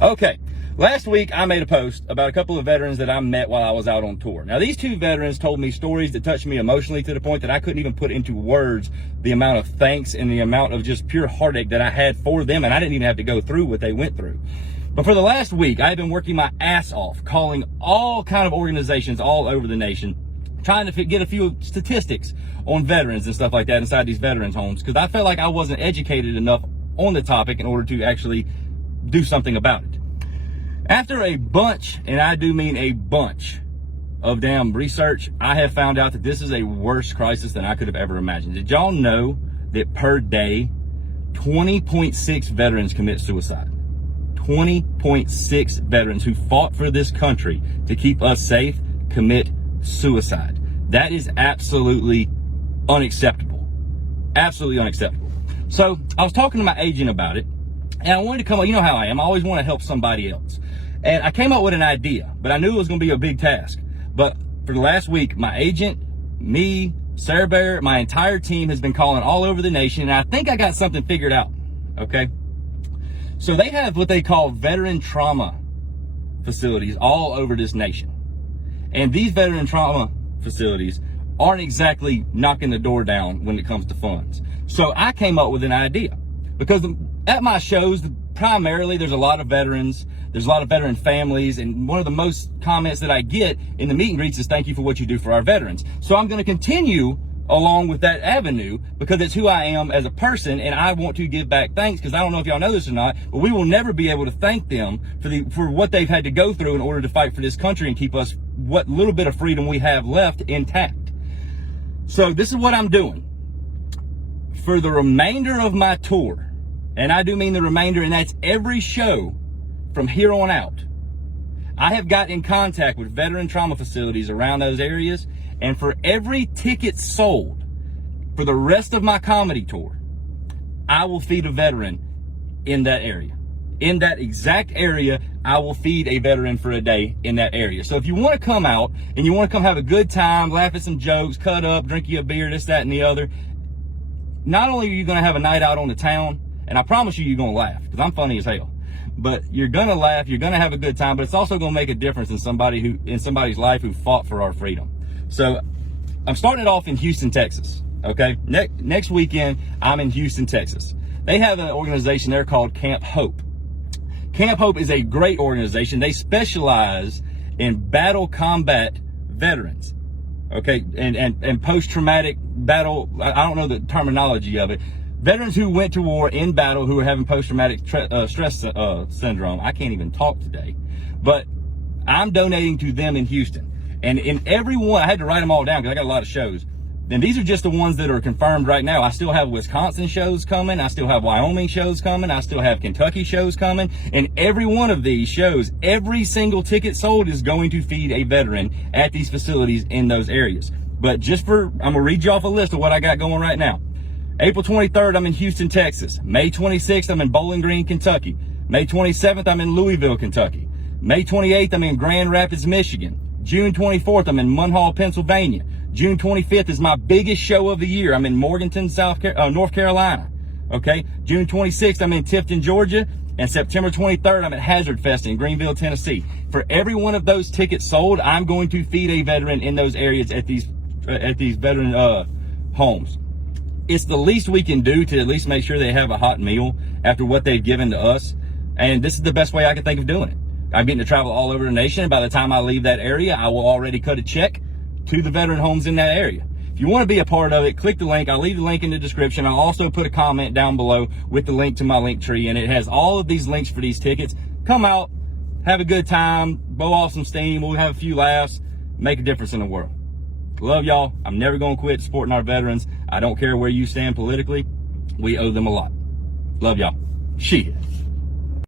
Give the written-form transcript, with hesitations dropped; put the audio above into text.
Okay, last week I made a post about a couple of veterans that I met while I was out on tour. Now, these two veterans told me stories that touched me emotionally to the point that I couldn't even put into words the amount of thanks and the amount of just pure heartache that I had for them, and I didn't even have to go through what they went through. But for the last week, I've been working my ass off, calling all kind of organizations all over the nation, trying to get a few statistics on veterans and stuff like that inside these veterans homes, because I felt like I wasn't educated enough on the topic in order to actually do something about it. After a bunch, and I do mean a bunch, of damn research, I have found out that this is a worse crisis than I could have ever imagined. Did y'all know that per day, 20.6 veterans commit suicide? 20.6 veterans who fought for this country to keep us safe commit suicide. That is absolutely unacceptable. Absolutely unacceptable. So I was talking to my agent about it, and I wanted to come up, you know how I am, I always want to help somebody else. And I came up with an idea, but I knew it was going to be a big task. But for the last week, my agent, me, Sarah Bear, my entire team has been calling all over the nation, and I think I got something figured out, okay? So they have what they call veteran trauma facilities all over this nation. And these veteran trauma facilities aren't exactly knocking the door down when it comes to funds. So I came up with an idea, because at my shows, primarily there's a lot of veterans, there's a lot of veteran families, and one of the most comments that I get in the meet and greets is thank you for what you do for our veterans. So I'm going to continue along with that avenue because it's who I am as a person, and I want to give back thanks, because I don't know if y'all know this or not, but we will never be able to thank them for what they've had to go through in order to fight for this country and keep us what little bit of freedom we have left intact. So this is what I'm doing. For the remainder of my tour, and I do mean the remainder, and that's every show from here on out, I have got in contact with veteran trauma facilities around those areas, and for every ticket sold for the rest of my comedy tour, I will feed a veteran in that area. In that exact area, I will feed a veteran for a day in that area. So if you want to come out and you want to come have a good time, laugh at some jokes, cut up, drink you a beer, this, that, and the other, not only are you going to have a night out on the town, and I promise you're going to laugh, because I'm funny as hell, but you're going to laugh, you're going to have a good time, but it's also going to make a difference in somebody's life who fought for our freedom. So I'm starting it off in Houston, Texas, okay? Next weekend, I'm in Houston, Texas. They have an organization there called Camp Hope. Camp Hope is a great organization. They specialize in battle combat veterans, okay? And post-traumatic battle, I don't know the terminology of it. Veterans who went to war in battle who are having post-traumatic stress syndrome. I can't even talk today. But I'm donating to them in Houston. And in every one, I had to write them all down because I got a lot of shows. And these are just the ones that are confirmed right now. I still have Wisconsin shows coming. I still have Wyoming shows coming. I still have Kentucky shows coming. And every one of these shows, every single ticket sold is going to feed a veteran at these facilities in those areas. But I'm going to read you off a list of what I got going right now. April 23rd, I'm in Houston, Texas. May 26th, I'm in Bowling Green, Kentucky. May 27th, I'm in Louisville, Kentucky. May 28th, I'm in Grand Rapids, Michigan. June 24th, I'm in Munhall, Pennsylvania. June 25th is my biggest show of the year. I'm in Morganton, North Carolina. Okay. June 26th, I'm in Tifton, Georgia. And September 23rd, I'm at Hazard Fest in Greenville, Tennessee. For every one of those tickets sold, I'm going to feed a veteran in those areas at these veteran homes. It's the least we can do to at least make sure they have a hot meal after what they've given to us. And this is the best way I can think of doing it. I'm getting to travel all over the nation. And by the time I leave that area, I will already cut a check to the veteran homes in that area. If you want to be a part of it, click the link. I'll leave the link in the description. I'll also put a comment down below with the link to my link tree. And it has all of these links for these tickets. Come out, have a good time, blow off some steam. We'll have a few laughs, make a difference in the world. Love y'all. I'm never going to quit supporting our veterans. I don't care where you stand politically. We owe them a lot. Love y'all. Shit.